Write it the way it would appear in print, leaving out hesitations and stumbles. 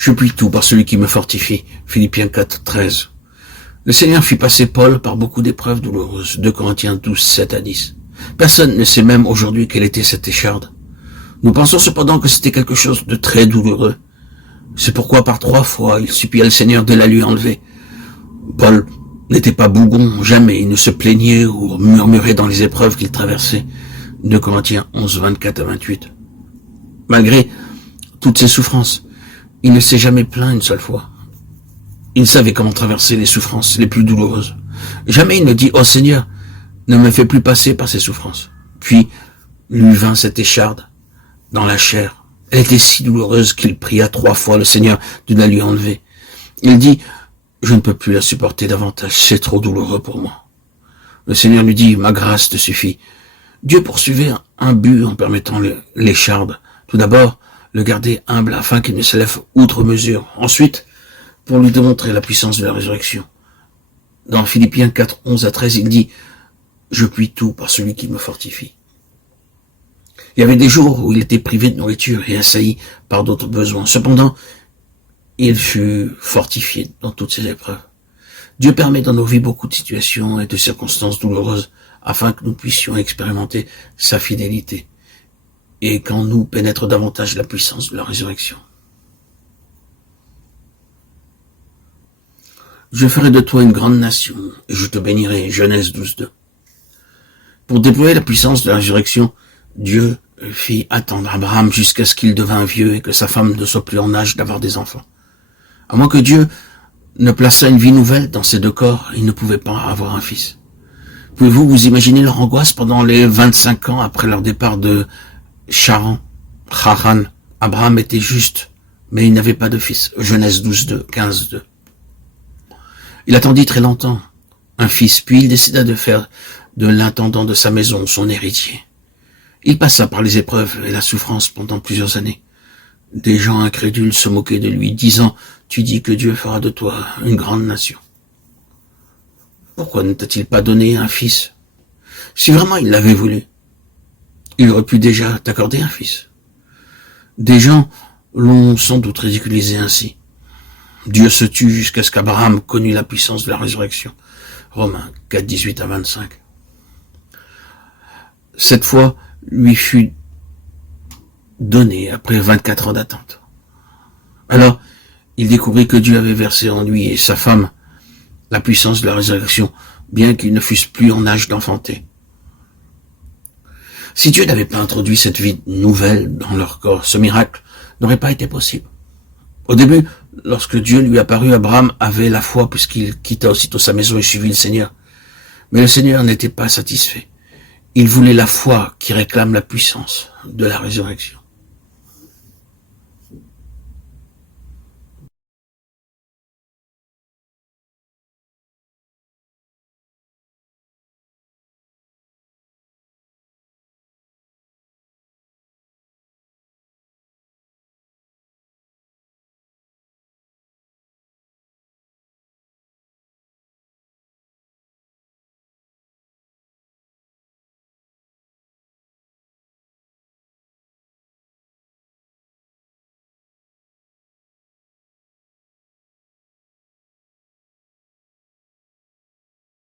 Je puis tout par celui qui me fortifie. Philippiens 4, 13. Le Seigneur fit passer Paul par beaucoup d'épreuves douloureuses. 2 Corinthiens 12, 7 à 10. Personne ne sait même aujourd'hui quelle était cette écharde. Nous pensons cependant que c'était quelque chose de très douloureux. C'est pourquoi par 3 fois il supplia le Seigneur de la lui enlever. Paul n'était pas bougon, jamais il ne se plaignait ou murmurait dans les épreuves qu'il traversait. 2 Corinthiens 11, 24 à 28. Malgré toutes ces souffrances, il ne s'est jamais plaint une seule fois. Il savait comment traverser les souffrances les plus douloureuses. Jamais il ne dit « Oh Seigneur, ne me fais plus passer par ces souffrances. » Puis lui vint cette écharde dans la chair. Elle était si douloureuse qu'il pria 3 fois le Seigneur de la lui enlever. Il dit « Je ne peux plus la supporter davantage, c'est trop douloureux pour moi. » Le Seigneur lui dit « Ma grâce te suffit. » Dieu poursuivait un but en permettant l'écharde. Tout d'abord, le garder humble afin qu'il ne s'élève outre mesure. Ensuite, pour lui démontrer la puissance de la résurrection. Dans Philippiens 4, 11 à 13, il dit « Je puis tout par celui qui me fortifie. » Il y avait des jours où il était privé de nourriture et assailli par d'autres besoins. Cependant, il fut fortifié dans toutes ces épreuves. Dieu permet dans nos vies beaucoup de situations et de circonstances douloureuses afin que nous puissions expérimenter sa fidélité et qu'en nous pénètre davantage la puissance de la résurrection. Je ferai de toi une grande nation et je te bénirai. Genèse 12, 2. Pour déployer la puissance de la résurrection, Dieu fit attendre Abraham jusqu'à ce qu'il devint vieux et que sa femme ne soit plus en âge d'avoir des enfants. À moins que Dieu ne plaçât une vie nouvelle dans ces 2 corps, il ne pouvait pas avoir un fils. Pouvez-vous vous imaginer leur angoisse pendant les 25 ans après leur départ de Charan? Abraham était juste, mais il n'avait pas de fils. Genèse 12, 2, 15, 2. Il attendit très longtemps un fils, puis il décida de faire de l'intendant de sa maison son héritier. Il passa par les épreuves et la souffrance pendant plusieurs années. Des gens incrédules se moquaient de lui, disant « Tu dis que Dieu fera de toi une grande nation. Pourquoi ne t'a-t-il pas donné un fils? Si vraiment il l'avait voulu, il aurait pu déjà t'accorder un fils. » Des gens l'ont sans doute ridiculisé ainsi. Dieu se tut jusqu'à ce qu'Abraham connût la puissance de la résurrection. Romains 4, 18 à 25. Cette foi lui fut donnée après 24 ans d'attente. Alors, il découvrit que Dieu avait versé en lui et sa femme la puissance de la résurrection, bien qu'ils ne fussent plus en âge d'enfanter. Si Dieu n'avait pas introduit cette vie nouvelle dans leur corps, ce miracle n'aurait pas été possible. Au début, lorsque Dieu lui apparut, Abraham avait la foi puisqu'il quitta aussitôt sa maison et suivit le Seigneur. Mais le Seigneur n'était pas satisfait. Il voulait la foi qui réclame la puissance de la résurrection.